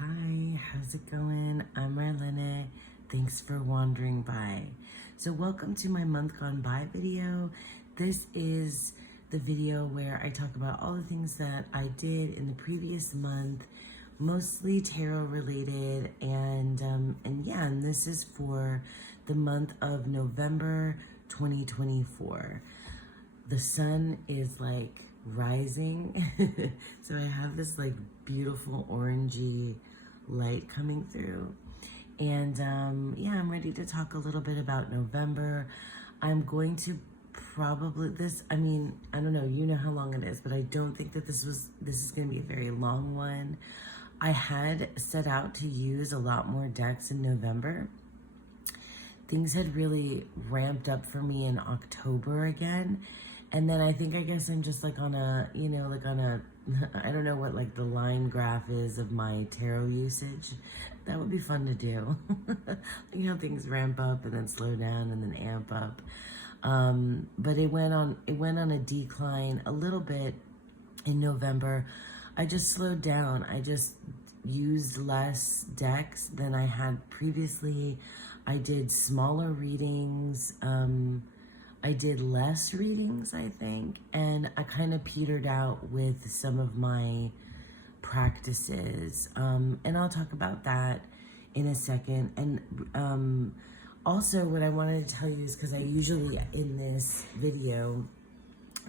Hi, how's it going? I'm Marlene. Thanks for wandering by. So welcome to my month gone by video. This is the video where I talk about all the things that I did in the previous month, mostly tarot related, and this is for the month of November 2024. The sun is like rising, so I have this like beautiful orangey light coming through, and I'm ready to talk a little bit about November. I'm going to probably I don't know, you know how long it is, but I don't think that this is going to be a very long one. I had set out to use a lot more decks in November. Things had really ramped up for me in October again. And then I guess I'm just like on a, I don't know what like the line graph is of my tarot usage. That would be fun to do. Things ramp up and then slow down and then amp up. But it went on a decline a little bit in November. I just slowed down. I just used less decks than I had previously. I did smaller readings. I did less readings, I think, and I kind of petered out with some of my practices. And I'll talk about that in a second. And also what I wanted to tell you is, because I usually in this video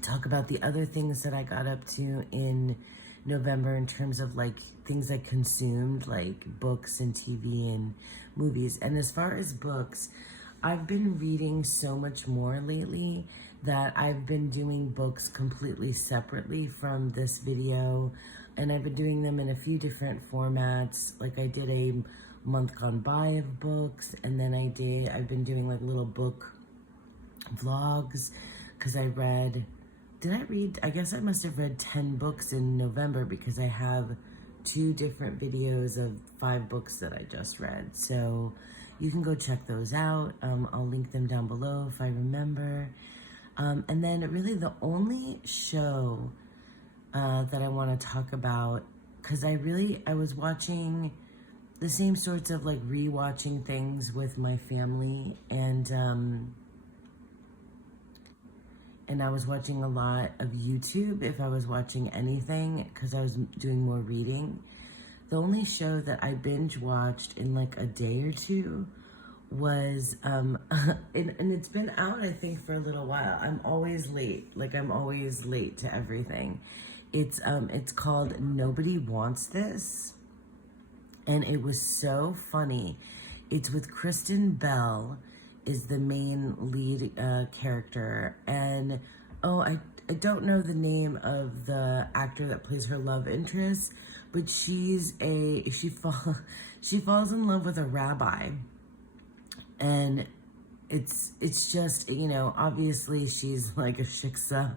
talk about the other things that I got up to in November in terms of like things I consumed, like books and TV and movies. And as far as books, I've been reading so much more lately that I've been doing books completely separately from this video, and I've been doing them in a few different formats. Like I did a month gone by of books, and then I've been doing like little book vlogs, because I guess I must have read 10 books in November, because I have 2 different videos of 5 books that I just read. So you can go check those out. I'll link them down below if I remember. And then really the only show that I want to talk about, because I was watching the same sorts of like rewatching things with my family, and I was watching a lot of YouTube if I was watching anything, because I was doing more reading. The only show that I binge watched in like a day or two was, and it's been out I think for a little while. I'm always late. Like I'm always late to everything. It's called Nobody Wants This, and it was so funny. It's with Kristen Bell is the main lead character, and I don't know the name of the actor that plays her love interest, but she falls in love with a rabbi, and it's just, obviously she's like a shiksa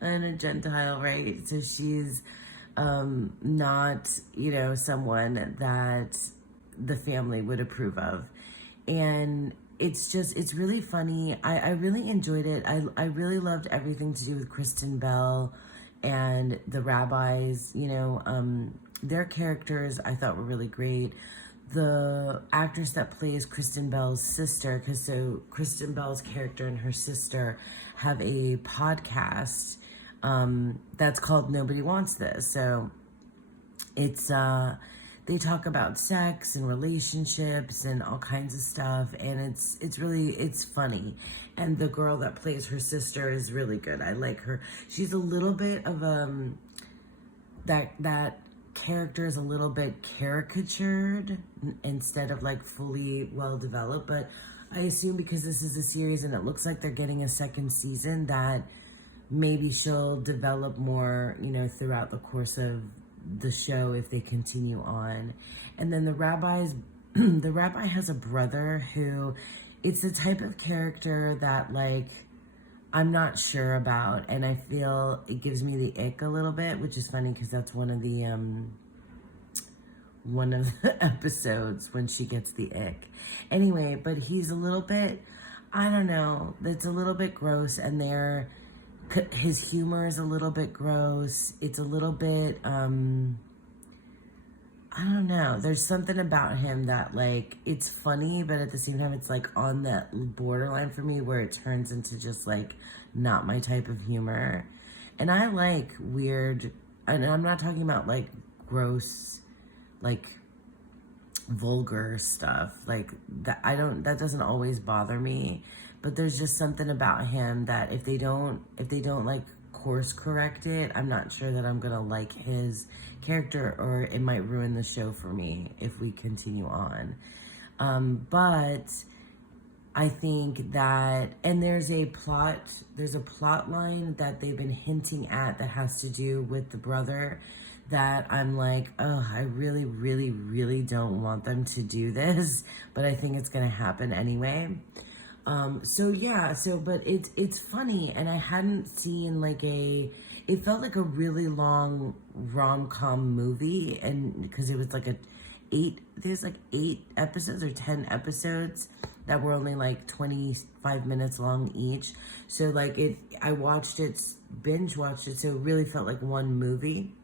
and a Gentile, right? So she's not, someone that the family would approve of. And it's really funny. I really enjoyed it. I really loved everything to do with Kristen Bell and the rabbis. Their characters I thought were really great. The actress that plays Kristen Bell's sister, so Kristen Bell's character and her sister have a podcast that's called Nobody Wants This. So it's they talk about sex and relationships and all kinds of stuff, and it's funny. And the girl that plays her sister is really good. I like her. She's a little bit of that character is a little bit caricatured instead of like fully well developed, but I assume because this is a series and it looks like they're getting a second season, that maybe she'll develop more, throughout the course of the show if they continue on. And then the rabbi has a brother who, it's the type of character that like I'm not sure about, and I feel it gives me the ick a little bit, which is funny because that's one of the episodes when she gets the ick. Anyway, but he's a little bit, I don't know, that's a little bit gross, and his humor is a little bit gross. It's a little bit, I don't know. There's something about him that, like, it's funny, but at the same time, it's like on that borderline for me where it turns into just like not my type of humor. And I like weird, and I'm not talking about like gross, like vulgar stuff. Like that, that doesn't always bother me. But there's just something about him that if they don't like course correct it, I'm not sure that I'm gonna like his character, or it might ruin the show for me if we continue on. But I think that, and there's a plot line that they've been hinting at that has to do with the brother that I'm like, oh, I really, really, really don't want them to do this, but I think it's gonna happen anyway. But it's funny, and I hadn't seen like it felt like a really long rom-com movie, and because it was like there's like 8 episodes or 10 episodes that were only like 25 minutes long each. So like I binge watched it, so it really felt like one movie.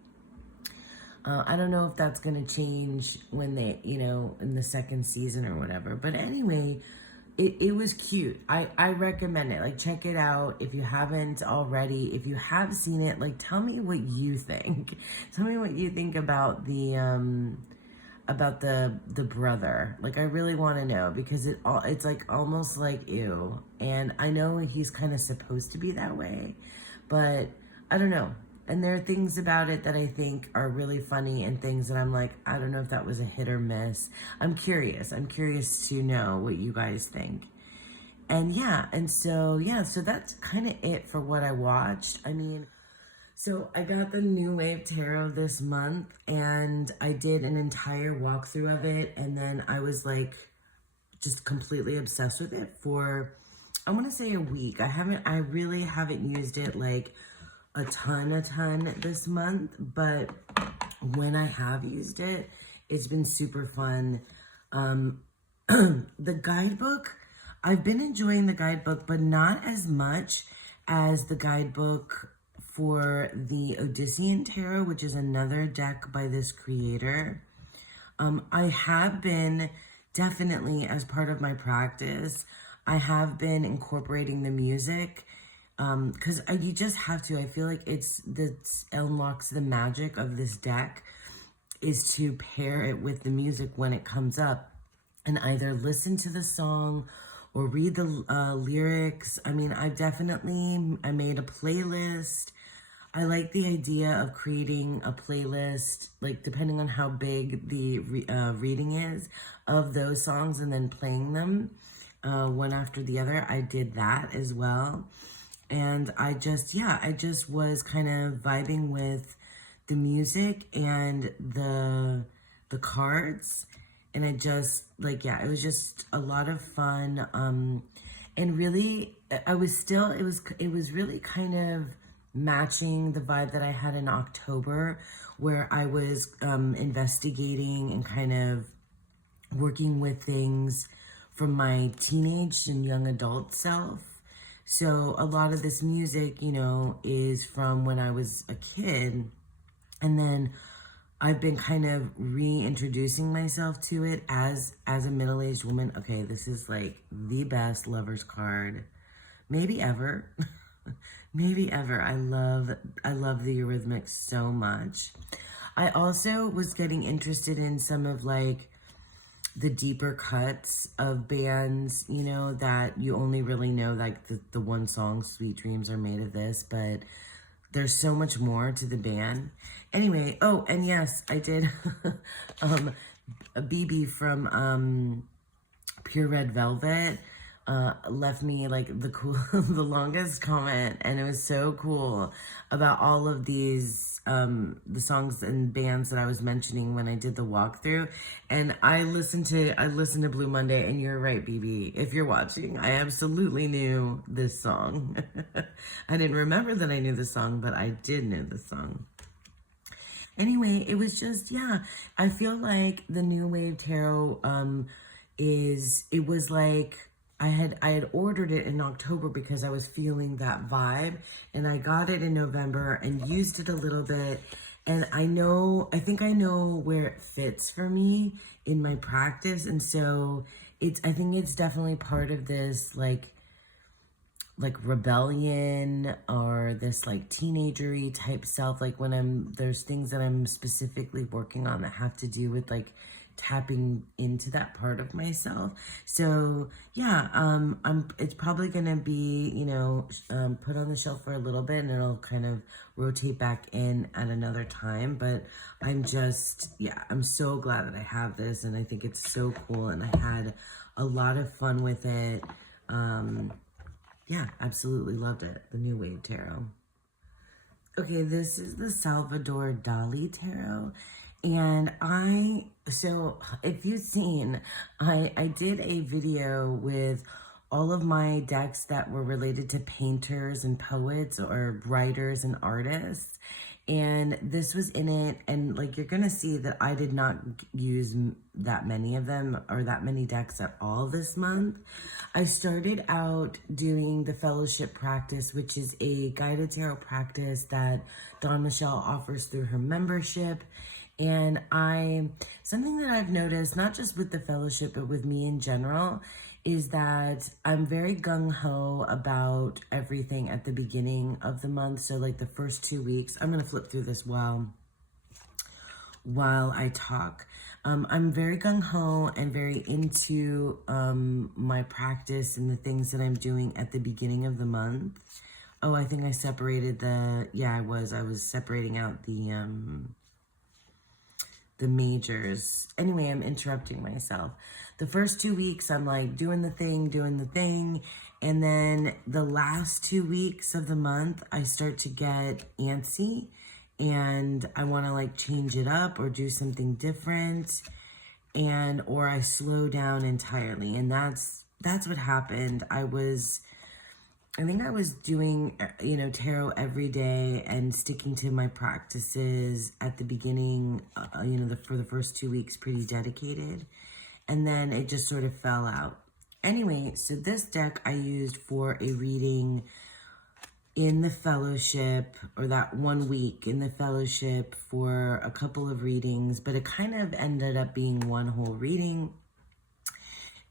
I don't know if that's gonna change when they, in the second season or whatever. But anyway, it was cute. I recommend it. Like, check it out if you haven't already. If you have seen it, like, tell me what you think. Tell me what you think about the brother. Like, I really want to know, because it's like almost like ew. And I know he's kind of supposed to be that way, but I don't know. And there are things about it that I think are really funny, and things that I'm like, I don't know if that was a hit or miss. I'm curious to know what you guys think. And so that's kind of it for what I watched. I mean, so I got the New Wave Tarot this month, and I did an entire walkthrough of it, and then I was like just completely obsessed with it for, I want to say, a week. I really haven't used it like a ton this month, but when I have used it, it's been super fun. The guidebook, I've been enjoying the guidebook, but not as much as the guidebook for the Odyssean Tarot, which is another deck by this creator. I have been, definitely as part of my practice, I have been incorporating the music, because you just have to. I feel like that unlocks the magic of this deck, is to pair it with the music when it comes up, and either listen to the song or read the lyrics. I mean, I made a playlist. I like the idea of creating a playlist, like depending on how big the reading is of those songs, and then playing them one after the other. I did that as well. And I just was kind of vibing with the music and the cards. And it was just a lot of fun. And really, it was really kind of matching the vibe that I had in October, where I was investigating and kind of working with things from my teenage and young adult self. So a lot of this music, is from when I was a kid, and then I've been kind of reintroducing myself to it as a middle-aged woman. Okay, this is like the best lover's card, maybe ever. Maybe ever. I love the Eurythmics so much. I also was getting interested in some of like the deeper cuts of bands, that you only really know like the one song, Sweet Dreams Are Made of This, but there's so much more to the band. Anyway, oh, and yes, I did a BB from Pure Red Velvet left me like the longest comment, and it was so cool about all of these the songs and bands that I was mentioning when I did the walkthrough. And I listened to Blue Monday, and you're right, BB, if you're watching, I absolutely knew this song. I didn't remember that I knew the song, but I did know the song. Anyway, it was just, I feel like the New Wave Tarot it was like I had ordered it in October because I was feeling that vibe, and I got it in November and used it a little bit, And I think I know where it fits for me in my practice. And so I think it's definitely part of this like rebellion or this like teenagery type self. Like when there's things that I'm specifically working on that have to do with like tapping into that part of myself. So yeah, it's probably gonna be, put on the shelf for a little bit and it'll kind of rotate back in at another time. But I'm so glad that I have this, and I think it's so cool, and I had a lot of fun with it. Yeah, absolutely loved it. The New Wave Tarot. Okay, this is the Salvador Dali Tarot. And so if you've seen, I did a video with all of my decks that were related to painters and poets or writers and artists. And this was in it, and like you're gonna see that I did not use that many of them or that many decks at all this month. I started out doing the fellowship practice, which is a guided tarot practice that Dawn Michelle offers through her membership. And something that I've noticed, not just with the fellowship, but with me in general, is that I'm very gung-ho about everything at the beginning of the month. So like the first 2 weeks, I'm going to flip through this while I talk. I'm very gung-ho and very into my practice and the things that I'm doing at the beginning of the month. Oh, I think I separated I was separating out the majors. Anyway, I'm interrupting myself. The first 2 weeks, I'm like doing the thing. And then the last 2 weeks of the month, I start to get antsy and I want to like change it up or do something different, or I slow down entirely. And that's what happened. I think I was doing, tarot every day and sticking to my practices at the beginning, for the first 2 weeks, pretty dedicated. And then it just sort of fell out. Anyway, so this deck I used for a reading in the fellowship, or that 1 week in the fellowship for a couple of readings, but it kind of ended up being one whole reading.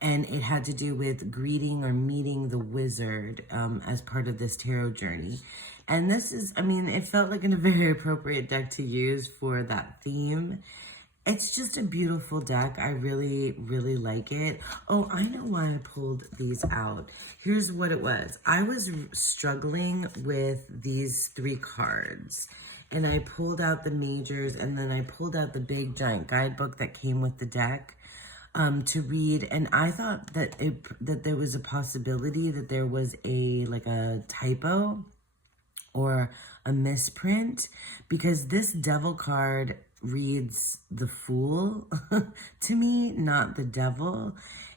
And it had to do with greeting or meeting the wizard as part of this tarot journey. And this is, it felt like a very appropriate deck to use for that theme. It's just a beautiful deck. I really, really like it. Oh, I know why I pulled these out. Here's what it was. I was struggling with these 3 cards. And I pulled out the majors, and then I pulled out the big giant guidebook that came with the deck. To read, and I thought that there was a possibility that there was a typo or a misprint, because this devil card reads the Fool to me, not the devil.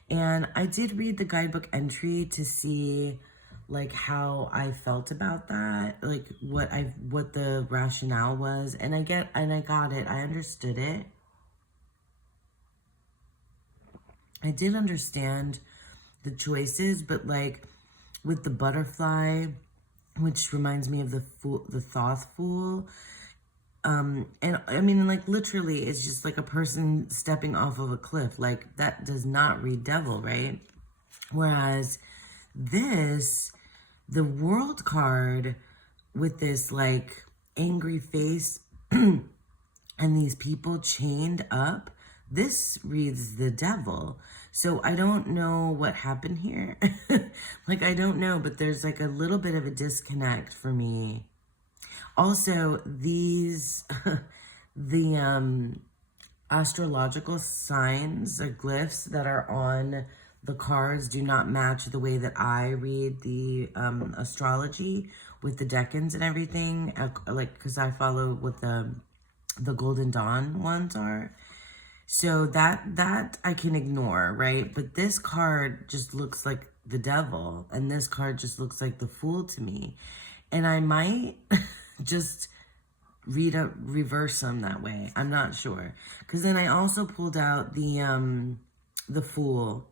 And I did read the guidebook entry to see like how I felt about that, like what the rationale was, and I got it. I understood it. I did understand the choices, but like with the butterfly, which reminds me of the Thoth Fool. And like literally it's just like a person stepping off of a cliff. Like that does not read devil, right? Whereas the World card with this like angry face and these people chained up, this reads the devil. So I don't know what happened here. Like, I don't know, but there's like a little bit of a disconnect for me. Also, the astrological signs or glyphs that are on the cards do not match the way that I read the astrology with the decans and everything. Because I follow what the Golden Dawn ones are. So that I can ignore, right? But this card just looks like the devil, and this card just looks like the Fool to me. And I might just reverse them that way. I'm not sure. Because then I also pulled out the Fool.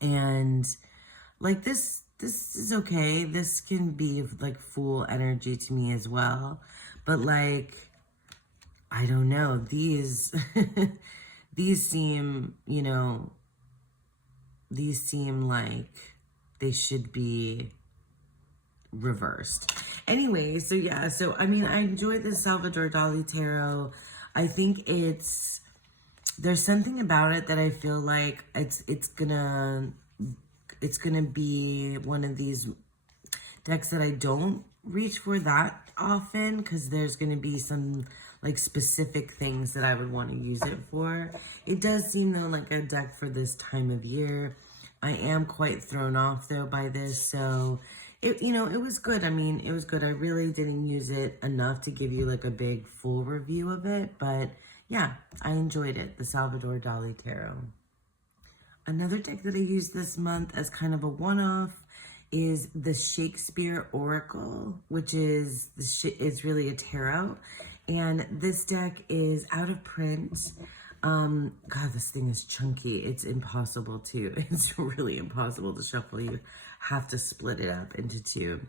And like this is okay. This can be like Fool energy to me as well. But like I don't know, these, these seem, you know, these seem like they should be reversed. Anyway, so yeah, so I mean, I enjoyed the Salvador Dali tarot. I think there's something about it that I feel like it's gonna be one of these decks that I don't reach for that often, because there's gonna be some like specific things that I would want to use it for. It does seem though like a deck for this time of year. I am quite thrown off though by this, so it, you know, it was good. I mean, it was good. I really didn't use it enough to give you like a big full review of it, but yeah, I enjoyed it. The Salvador Dali Tarot. Another deck that I used this month as kind of a one-off is the Shakespeare Oracle, which is it's really a tarot, and this deck is out of print. God, this thing is chunky. It's impossible to, it's really impossible to shuffle. You have to split it up into two.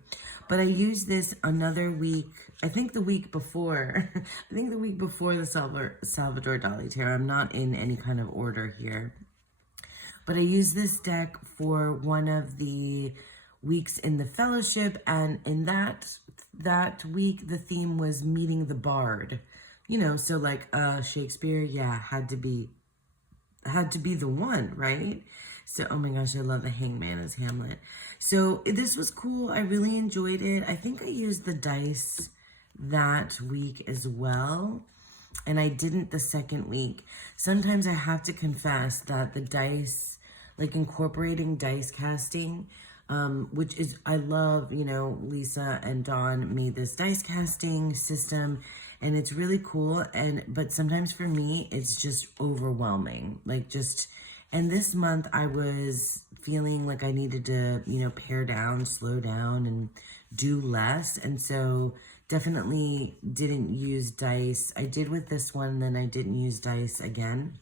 But I used this another week, I think the week before, the Salvador Dali Tarot. I'm not in any kind of order here. But I used this deck for one of the weeks in the fellowship, and in that week, the theme was meeting the bard. You know, so like Shakespeare, yeah, had to be the one, right? So, oh my gosh, I love the Hangman as Hamlet. So this was cool. I really enjoyed it. I think I used the dice that week as well, and I didn't the second week. Sometimes I have to confess that the dice, like incorporating dice casting, which is, I love, you know, Lisa and Dawn made this dice casting system, and it's really cool. But sometimes for me, it's just overwhelming. Like and this month I was feeling like I needed to, you know, pare down, slow down, and do less. And so definitely didn't use dice. I did with this one, then I didn't use dice again.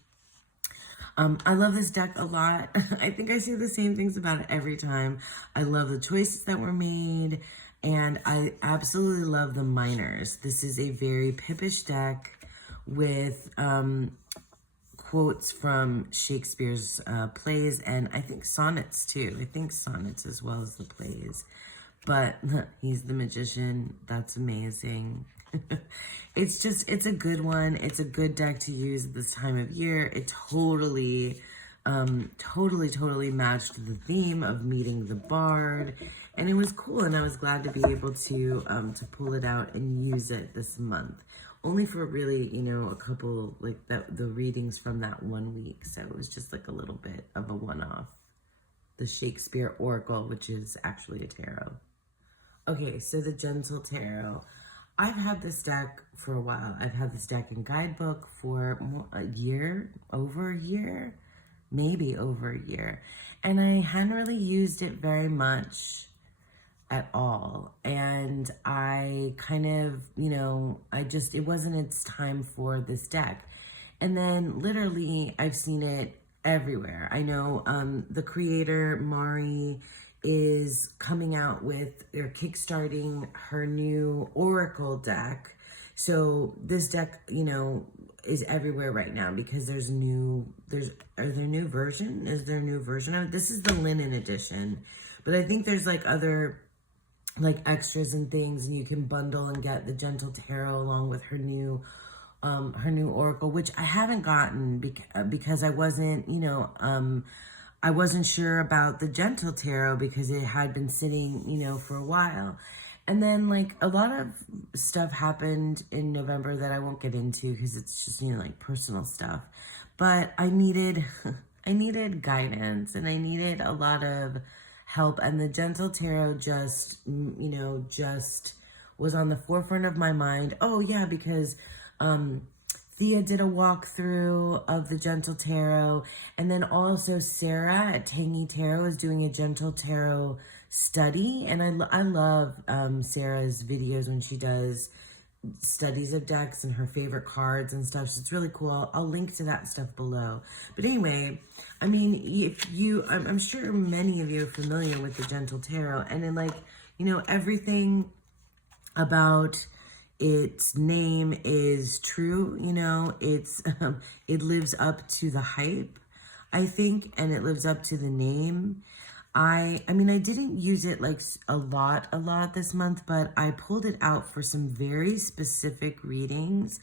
I love this deck a lot. I think I say the same things about it every time. I love the choices that were made, and I absolutely love the minors. This is a very pippish deck with quotes from Shakespeare's plays, and I think sonnets too. I think sonnets as well as the plays. But he's the magician. That's amazing. It's a good one. It's a good deck to use at this time of year. It totally matched the theme of meeting the bard, and it was cool. And I was glad to be able to pull it out and use it this month. Only for really, you know, a couple, like the readings from that 1 week. So it was just like a little bit of a one-off. The Shakespeare Oracle, which is actually a tarot. Okay, so the Gentle Tarot. I've had this deck for a while. I've had this deck in guidebook for over a year, maybe over a year. And I hadn't really used it very much at all. And I kind of, you know, it wasn't its time for this deck. And then literally I've seen it everywhere. I know the creator, Mari, is coming out with, or kickstarting her new Oracle deck. So this deck, you know, is everywhere right now because is there a new version of it? This is the linen edition, but I think there's like other like extras and things, and you can bundle and get the Gentle Tarot along with her new Oracle, which I haven't gotten because I wasn't, you know, I wasn't sure about the Gentle Tarot because it had been sitting, you know, for a while. And then like a lot of stuff happened in November that I won't get into because it's just, you know, like personal stuff. But I needed guidance, and I needed a lot of help. And the Gentle Tarot just, you know, just was on the forefront of my mind. Oh yeah, because Thea did a walkthrough of the Gentle Tarot, and then also Sarah at Tangy Tarot is doing a Gentle Tarot study, and I love Sarah's videos when she does studies of decks and her favorite cards and stuff. So it's really cool. I'll link to that stuff below. But anyway, I mean, I'm sure many of you are familiar with the Gentle Tarot, and then like, you know, everything about, its name is true, you know, it lives up to the hype, I think, and it lives up to the name. I mean, I didn't use it like a lot this month, but I pulled it out for some very specific readings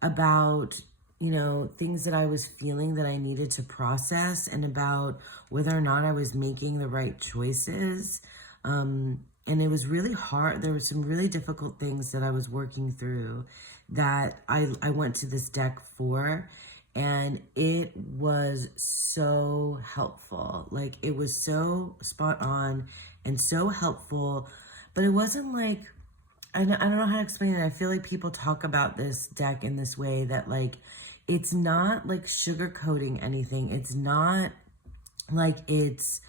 about, you know, things that I was feeling that I needed to process, and about whether or not I was making the right choices. And it was really hard. There were some really difficult things that I was working through that I went to this deck for, and it was so helpful. Like, it was so spot on and so helpful, but it wasn't like, I don't know how to explain it. I feel like people talk about this deck in this way that, like, it's not like sugarcoating anything. It's not like it's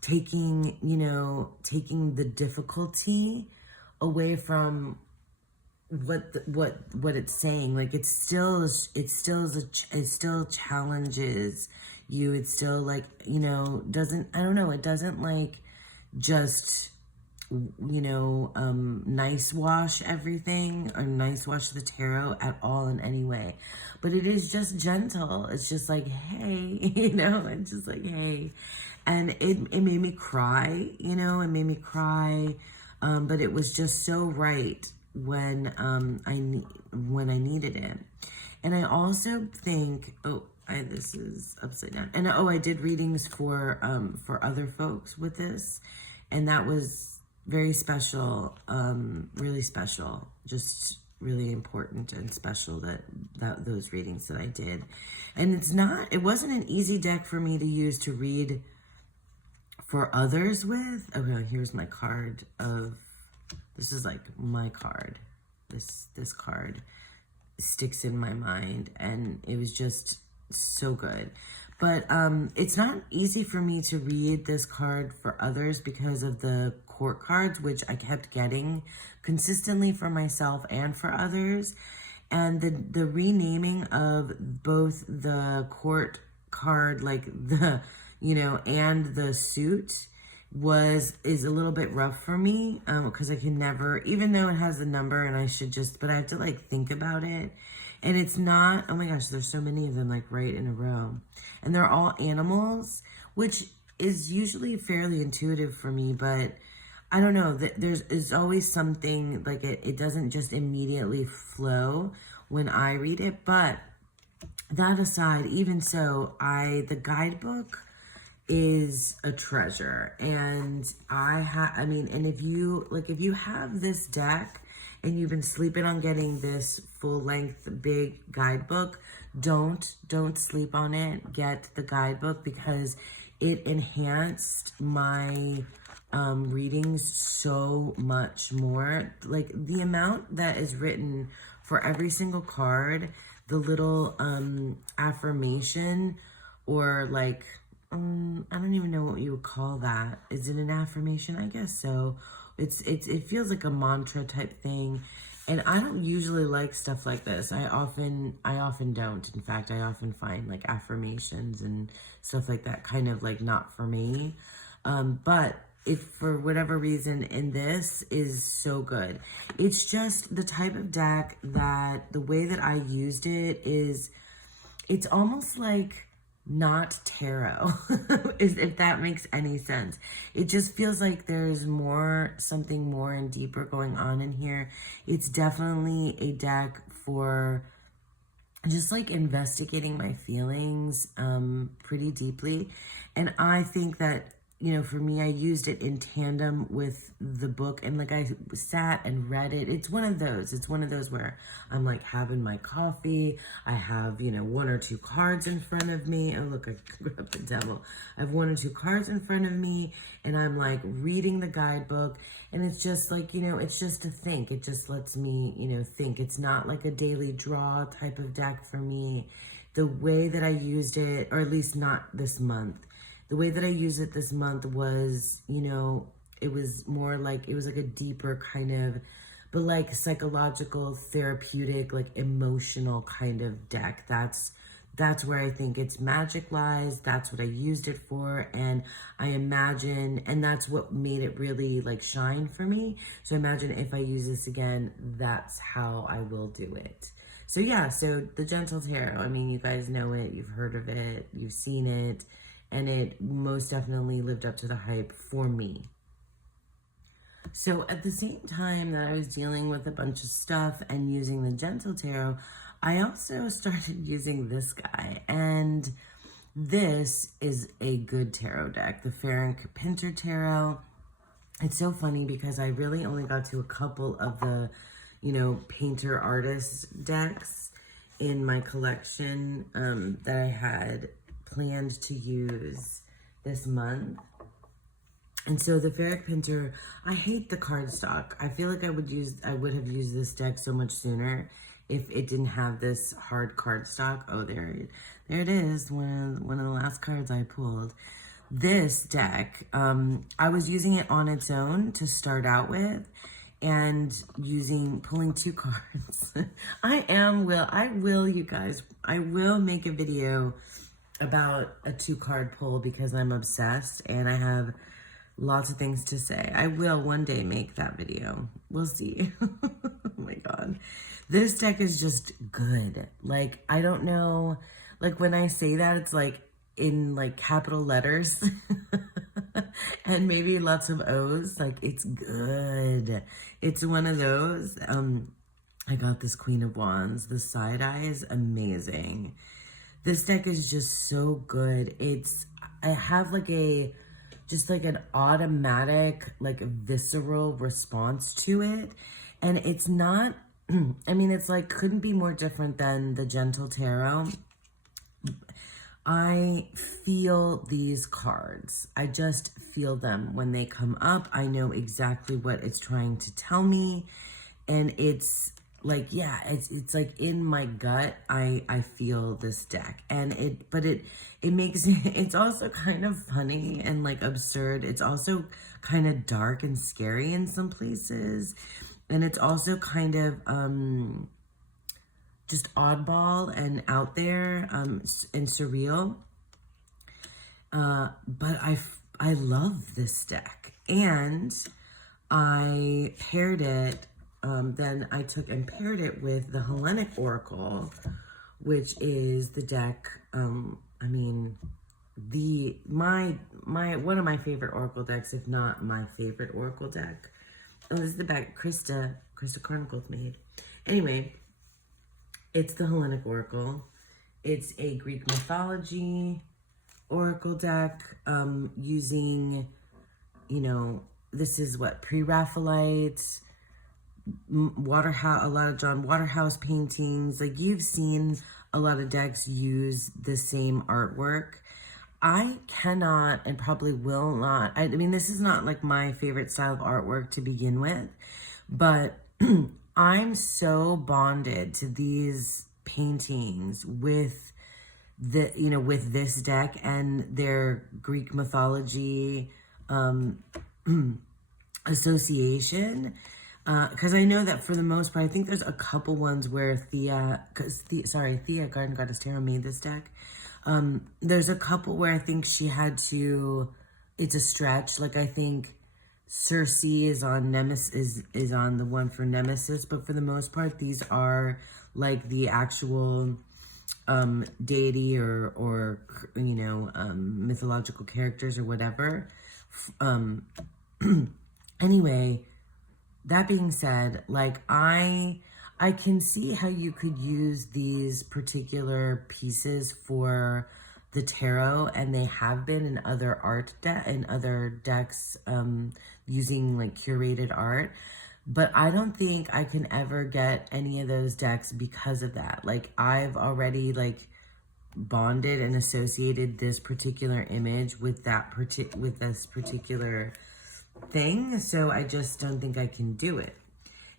taking, you know, taking the difficulty away from what it's saying. Like, it still challenges you. It's still like, you know, I don't know, it doesn't like just, you know, nice wash everything or nice wash the tarot at all in any way. But it is just gentle. It's just like, hey, you know, it's just like, hey. And it made me cry, you know, it made me cry. But it was just so right when I needed it. And I also think, this is upside down. And I did readings for other folks with this, and that was very special, really special, just really important and special that those readings that I did. And it wasn't an easy deck for me to use to read for others with. Okay, here's my card this is like my card. This card sticks in my mind, and it was just so good. But it's not easy for me to read this card for others because of the court cards, which I kept getting consistently for myself and for others. And the renaming of both the court card, like the, you know, and the suit is a little bit rough for me, because I can never, even though it has the number and but I have to like think about it. And it's not, oh my gosh, there's so many of them like right in a row. And they're all animals, which is usually fairly intuitive for me, but I don't know, there's always something like it doesn't just immediately flow when I read it. But that aside, even so, the guidebook is a treasure. And and if you have this deck and you've been sleeping on getting this full-length big guidebook, don't sleep on it. Get the guidebook, because it enhanced my readings so much more. Like, the amount that is written for every single card, the little affirmation, or like, I don't even know what you would call that. Is it an affirmation? I guess so. It feels like a mantra type thing. And I don't usually like stuff like this. I often don't. In fact, I often find like affirmations and stuff like that kind of like not for me. But if for whatever reason, in this is so good. It's just the type of deck that the way that I used it is, it's almost like not tarot, if that makes any sense. It just feels like there's something more and deeper going on in here. It's definitely a deck for just like investigating my feelings pretty deeply. And I think that, you know, for me, I used it in tandem with the book, and like I sat and read it. It's one of those where I'm like having my coffee. I have, you know, one or two cards in front of me. Oh, look, I screwed up the devil. I have one or two cards in front of me, and I'm like reading the guidebook. And it's just like, you know, it's just to think. It just lets me, you know, think. It's not like a daily draw type of deck for me. The way that I used it, or at least not this month, the way that I used it this month was, you know, it was more like, it was like a deeper kind of, but like psychological, therapeutic, like emotional kind of deck. That's that's where I think its magic lies. That's what I used it for. And I imagine, and that's what made it really like shine for me. So imagine if I use this again, that's how I will do it. So yeah, so the Gentle Tarot, I mean, you guys know it, you've heard of it, you've seen it, and it most definitely lived up to the hype for me. So at the same time that I was dealing with a bunch of stuff and using the Gentle Tarot, I also started using this guy, and this is a good tarot deck, the Pinter Tarot. It's so funny because I really only got to a couple of the, you know, painter artist decks in my collection that I had planned to use this month. And so the Pinter, I hate the cardstock. I feel like I would have used this deck so much sooner if it didn't have this hard cardstock. Oh, there it is. One of the last cards I pulled. This deck, I was using it on its own to start out with, and pulling 2 cards. I will, you guys. I will make a video about a 2-card pull because I'm obsessed and I have lots of things to say. I will one day make that video. We'll see. Oh my God. This deck is just good. Like, I don't know, like when I say that, it's like in like capital letters and maybe lots of O's. Like, it's good. It's one of those. I got this Queen of Wands. The side eye is amazing. This deck is just so good. I have like just like an automatic, like a visceral response to it. And it's not, I mean, it's like, couldn't be more different than the Gentle Tarot. I feel these cards. I just feel them when they come up. I know exactly what it's trying to tell me. And it's like, yeah, it's like in my gut, I feel this deck. And it makes it's also kind of funny and like absurd. It's also kind of dark and scary in some places. And it's also kind of just oddball and out there and surreal. But I love this deck. And I paired it, then I took and paired it with the Hellenic Oracle, which is the deck, I mean, one of my favorite Oracle decks, if not my favorite Oracle deck. Oh, this is the back Krista Chronicles made. Anyway, it's the Hellenic Oracle. It's a Greek mythology Oracle deck, using, you know, this is what, pre-Raphaelite, a lot of John Waterhouse paintings. Like, you've seen a lot of decks use the same artwork. I cannot and probably will not. I mean, this is not like my favorite style of artwork to begin with, but I'm so bonded to these paintings with with this deck and their Greek mythology association. Because I know that for the most part, I think there's a couple ones where Thea, Garden Goddess Tarot made this deck. There's a couple where I think she had to, it's a stretch. Like, I think Circe is on Nemesis, is on the one for Nemesis, but for the most part, these are like the actual deity or mythological characters or whatever. Anyway, that being said, like, I can see how you could use these particular pieces for the tarot, and they have been in other other decks, using like curated art. But I don't think I can ever get any of those decks because of that. Like, I've already like bonded and associated this particular image with this particular thing, so I just don't think I can do it.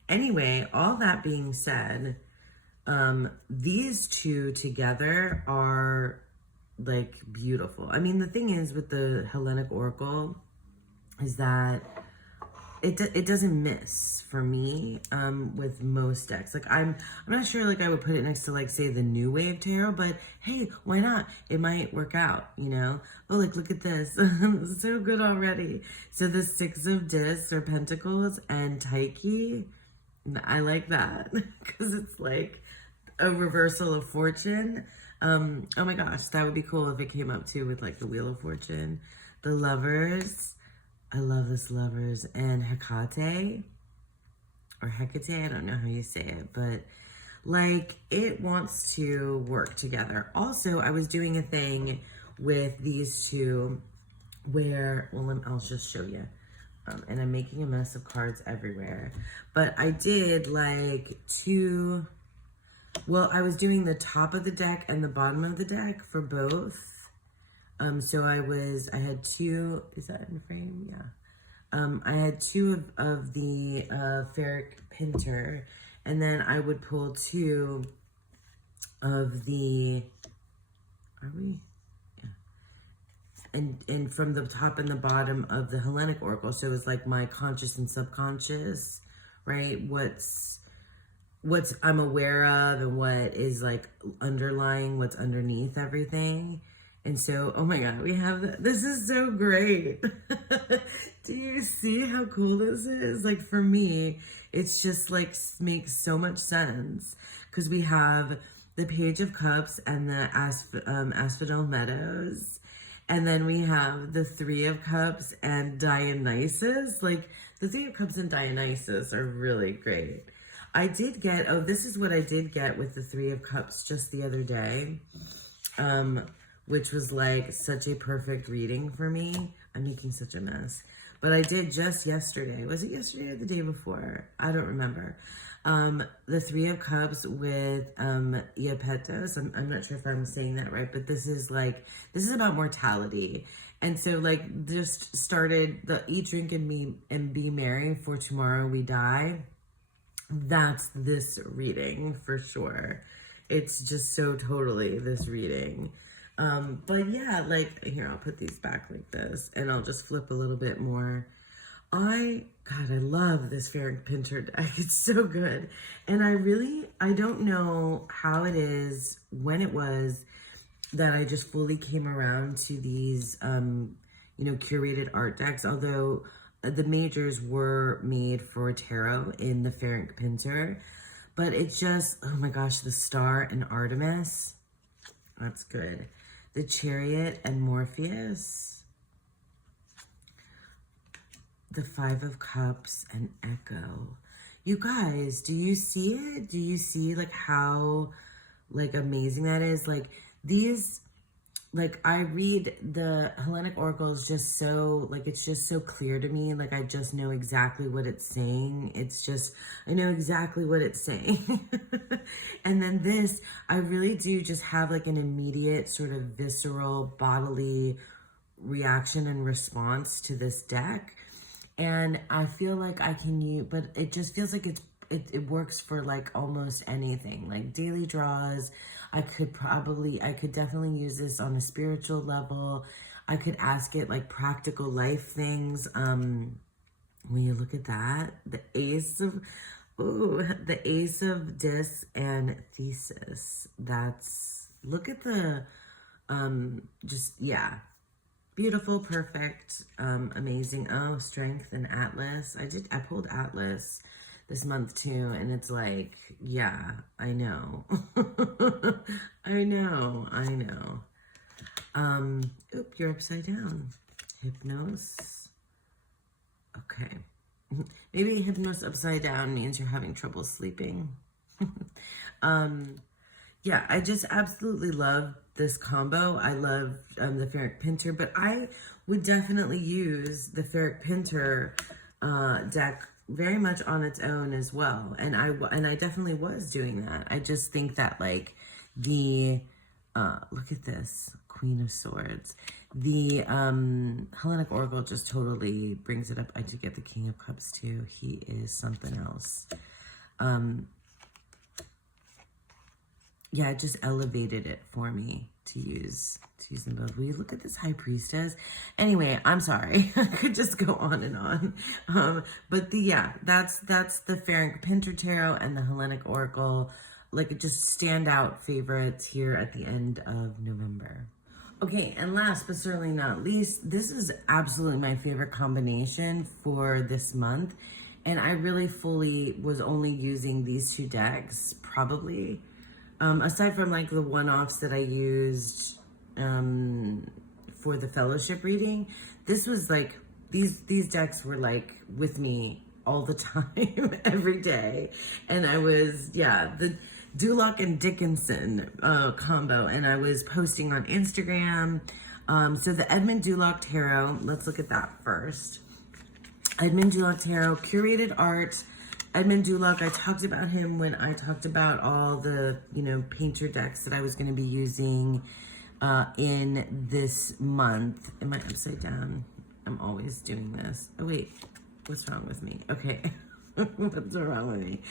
Anyway, all that being said, these two together are like beautiful. I mean, the thing is with the Hellenic Oracle is that it doesn't miss for me with most decks. Like I'm not sure like I would put it next to like say the New Wave Tarot, but hey, why not? It might work out, you know? Oh, like look at this. So good already. So the Six of Discs or Pentacles and Taiki, I like that because it's like a reversal of fortune. Oh my gosh, that would be cool if it came up too with like the Wheel of Fortune. The Lovers. I love this Lovers, and Hecate, or Hecate, I don't know how you say it, but like it wants to work together. Also, I was doing a thing with these two where, well, I'll just show you. And I'm making a mess of cards everywhere. But I did like two, well, I was doing the top of the deck and the bottom of the deck for both. So I had two, is that in frame? Yeah. I had two of the ferric Pinter, and then I would pull two of the, are we? Yeah. And from the top and the bottom of the Hellenic Oracle. So it was like my conscious and subconscious, right? What's I'm aware of and what is like underlying, what's underneath everything. And so, oh my God, we have, this is so great. Do you see how cool this is? Like for me, it's just like makes so much sense because we have the Page of Cups and the Asphodel Meadows. And then we have the Three of Cups and Dionysus. Like the Three of Cups and Dionysus are really great. I did get, oh, this is what I did get with the Three of Cups just the other day. Which was like such a perfect reading for me. I'm making such a mess. But I did just yesterday. Was it yesterday or the day before? I don't remember. The Three of Cups with Iapetos. I'm not sure if I'm saying that right, but this is about mortality. And so like just started the Eat, Drink, and Be Merry, for tomorrow we die. That's this reading for sure. It's just so totally this reading. But yeah, like here, I'll put these back like this and I'll just flip a little bit more. God, I love this ferric Pinter deck. It's so good. And I don't know how it is, when it was that I just fully came around to these, curated art decks, although the majors were made for tarot in the ferric Pinter, but it's just, oh my gosh, the Star and Artemis. That's good. The Chariot and Morpheus. The Five of Cups and Echo. You guys, do you see it? Do you see like how like amazing that is? Like these, like I read the Hellenic Oracle is just so, like it's just so clear to me. Like I just know exactly what it's saying. It's just, I know exactly what it's saying. And then this, I really do just have like an immediate sort of visceral bodily reaction and response to this deck. And I feel like I can use, but it just feels like it works for like almost anything, like daily draws. I could definitely use this on a spiritual level. I could ask it like practical life things. When you look at that, the Ace of Discs and Thesis. Look at the, yeah. Beautiful, perfect, amazing. Oh, Strength and Atlas. I pulled Atlas this month too, and it's like, yeah, I know. I know. Oop, you're upside down. Hypnos. Okay. Maybe Hypnos upside down means you're having trouble sleeping. Yeah, I just absolutely love this combo. I love the ferric Pinter, but I would definitely use the ferric Pinter deck very much on its own as well. And I definitely was doing that. I just think that like the look at this, Queen of Swords. The Hellenic Oracle just totally brings it up. I do get the King of Cups too. He is something else. yeah, it just elevated it for me to use them both. Will you look at this High Priestess? Anyway, I'm sorry. I could just go on and on. But that's the Pinter Tarot and the Hellenic Oracle, like just standout favorites here at the end of November. Okay, and last but certainly not least, this is absolutely my favorite combination for this month. And I really fully was only using these two decks, probably. Aside from like the one-offs that I used for the fellowship reading, this was like, these decks were like with me all the time, every day. And I was, the Dulac and Dickinson combo, and I was posting on Instagram. So the Edmund Dulac Tarot, let's look at that first. Edmund Dulac Tarot, curated art. Edmund Dulac, I talked about him when I talked about all the, painter decks that I was going to be using in this month. Am I upside down? I'm always doing this. Oh, wait. What's wrong with me? Okay. What's wrong with me?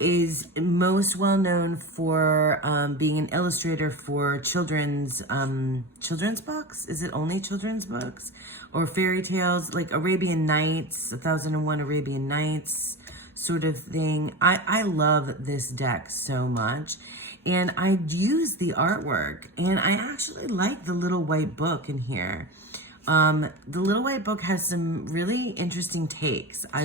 Is most well known for being an illustrator for children's books. Is it only children's books or fairy tales, like Arabian Nights, 1001 Arabian Nights sort of thing? I love this deck so much, and I use the artwork, and I actually like the little white book in here. The little white book has some really interesting takes. I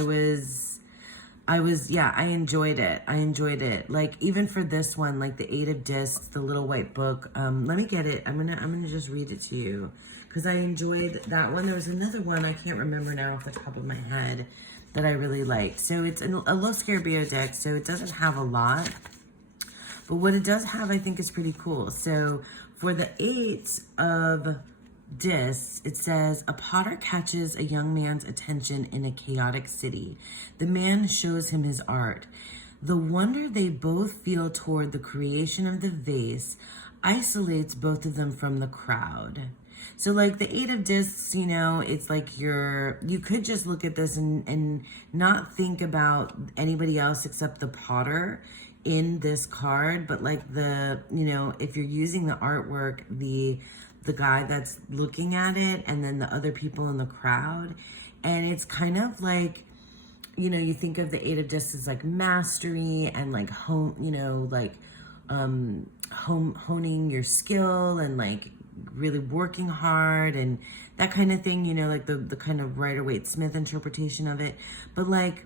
enjoyed it. Like even for this one, like the 8 of Discs, the little white book. Let me get it. I'm gonna just read it to you because I enjoyed that one. There was another one I can't remember now off the top of my head that I really liked. So it's a Los Scarabeo deck, so it doesn't have a lot, but what it does have, I think, is pretty cool. So for the 8 of Discs, it says, a potter catches a young man's attention in a chaotic city. The man shows him his art. The wonder they both feel toward the creation of the vase isolates both of them from the crowd. So like the 8 of Discs, it's like you could just look at this and not think about anybody else except the potter in this card, but like if you're using the artwork, the guy that's looking at it, and then the other people in the crowd. And it's kind of like, you think of the 8 of Discs as like mastery and like honing your skill and like really working hard and that kind of thing, like the kind of Rider-Waite-Smith interpretation of it. But like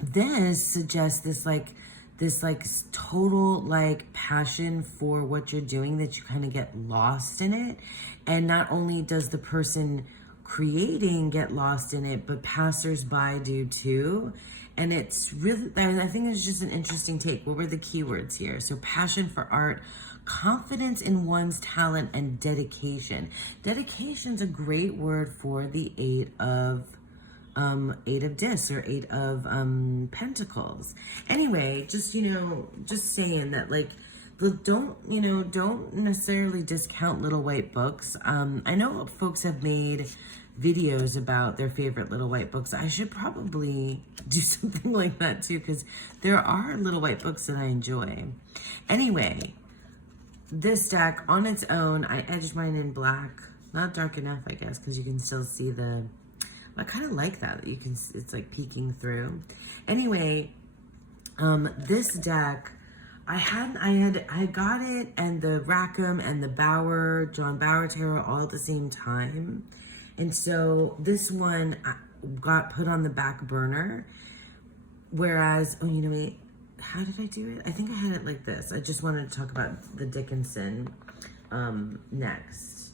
this suggests this total like passion for what you're doing, that you kind of get lost in it. And not only does the person creating get lost in it, but passersby do too. And it's really, I think it's just an interesting take. What were the keywords here? So passion for art, confidence in one's talent, and dedication. Dedication's a great word for the 8 of Discs or 8 of Pentacles. Anyway, just saying that, like, don't necessarily discount little white books. I know folks have made videos about their favorite little white books. I should probably do something like that too, because there are little white books that I enjoy. Anyway, this deck on its own, I edged mine in black, not dark enough, I guess, because you can still see I kind of like that you can, it's like peeking through. Anyway, this deck, I got it and the Rackham and the John Bauer Tarot all at the same time. And so this one got put on the back burner, whereas, wait, how did I do it? I think I had it like this. I just wanted to talk about the Dickinson next.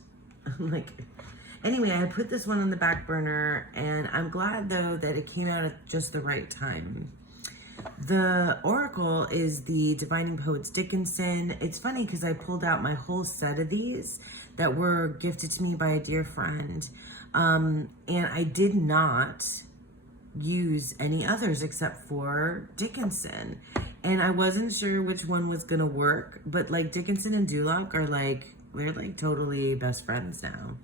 Anyway, I put this one on the back burner, and I'm glad, though, that it came out at just the right time. The Oracle is the Divining Poets Dickinson. It's funny because I pulled out my whole set of these that were gifted to me by a dear friend, and I did not use any others except for Dickinson. And I wasn't sure which one was going to work, but like Dickinson and Dulac are we're totally best friends now.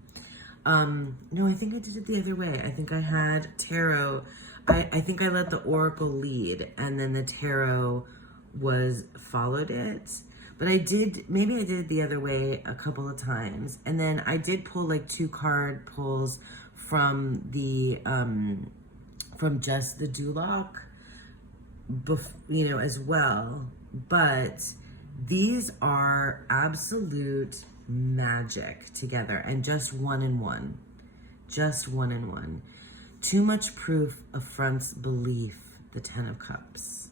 No, I think I did it the other way. I think I had tarot. I think I let the Oracle lead, and then the tarot followed it. But maybe I did it the other way a couple of times. And then I did pull like 2 card pulls from from just the Dulac, as well. But these are absolute magic together, and just 1 in 1. Just 1 in 1. Too much proof affronts belief, the 10 of Cups.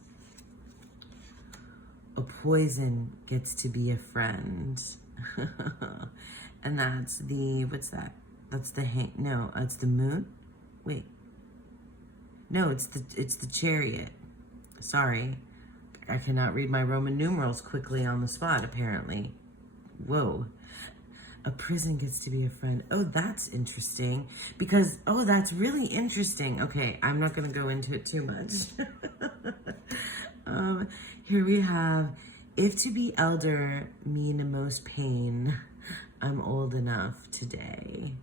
A poison gets to be a friend. And that's what's that? That's the no, it's the moon. Wait. No, it's the Chariot. Sorry. I cannot read my Roman numerals quickly on the spot, apparently. Whoa. A prison gets to be a friend. Oh, that's interesting. Because, oh, that's really interesting. Okay, I'm not going to go into it too much. Here we have, if to be elder mean most pain, I'm old enough today.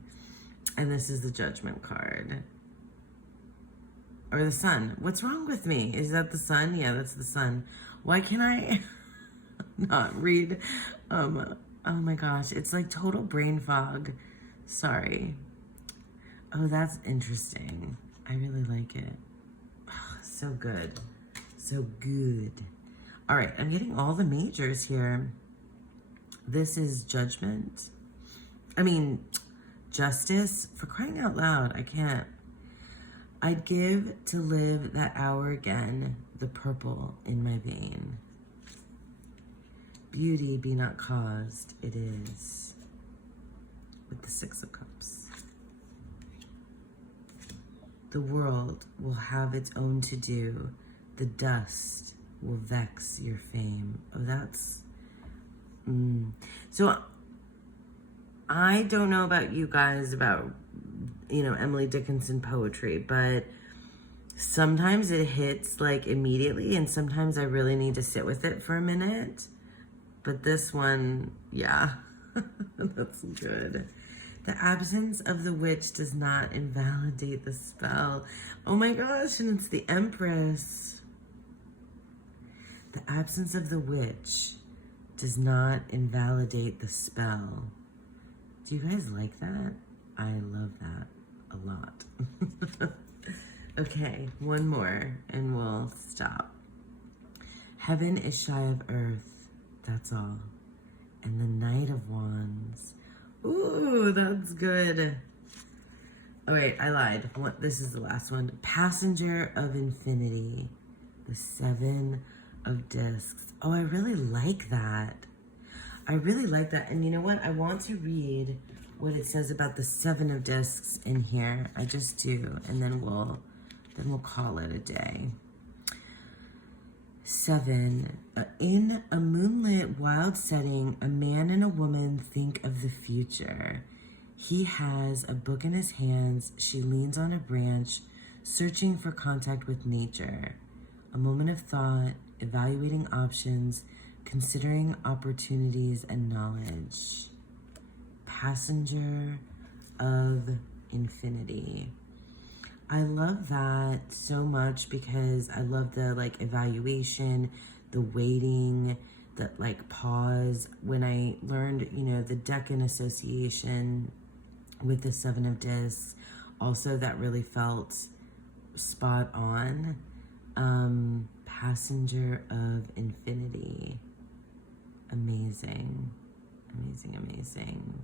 And this is the Judgment card. Or the Sun. What's wrong with me? Is that the Sun? Yeah, that's the Sun. Why can't I not read? Oh my gosh, it's like total brain fog. Sorry. Oh, that's interesting. I really like it. Oh, so good. So good. All right, I'm getting all the majors here. This is Judgment. Justice. For crying out loud, I can't. I'd give to live that hour again, the purple in my vein. Beauty be not caused, it is. With the 6 of Cups. The world will have its own to do. The dust will vex your fame. Oh, that's... So, I don't know about you guys, about, Emily Dickinson poetry, but sometimes it hits, like, immediately, and sometimes I really need to sit with it for a minute. But this one, yeah, that's good. The absence of the witch does not invalidate the spell. Oh my gosh, and it's the Empress. The absence of the witch does not invalidate the spell. Do you guys like that? I love that a lot. Okay, one more and we'll stop. Heaven is shy of earth, that's all. And the Knight of Wands. Ooh, that's good. Oh wait, I lied. This is the last one. Passenger of Infinity. The 7 of Discs. Oh, I really like that. I really like that. And you know what? I want to read what it says about the 7 of Discs in here. I just do. And then we'll call it a day. 7. In a moonlit, wild setting, a man and a woman think of the future. He has a book in his hands. She leans on a branch, searching for contact with nature. A moment of thought, evaluating options, considering opportunities and knowledge. Passenger of Infinity. I love that so much because I love the evaluation, the waiting, the pause. When I learned, the Decan association with the 7 of Discs, also that really felt spot on. Passenger of Infinity. Amazing. Amazing, amazing.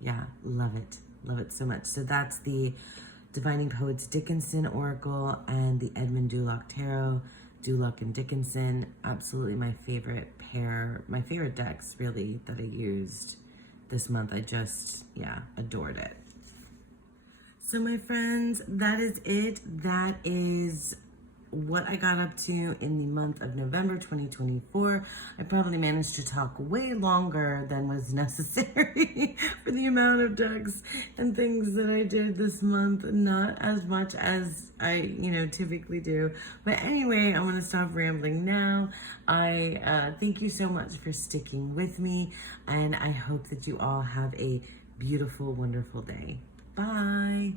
Yeah, love it. Love it so much. So that's the Divining Poets Dickinson Oracle and the Edmund Dulac Tarot. Dulac and Dickinson, absolutely my favorite pair, my favorite decks really that I used this month. I just, adored it. So my friends, that is it. That is what I got up to in the month of November 2024. I probably managed to talk way longer than was necessary for the amount of decks and things that I did this month. Not as much as I, typically do. But anyway, I'm going to stop rambling now. I thank you so much for sticking with me, and I hope that you all have a beautiful, wonderful day. Bye.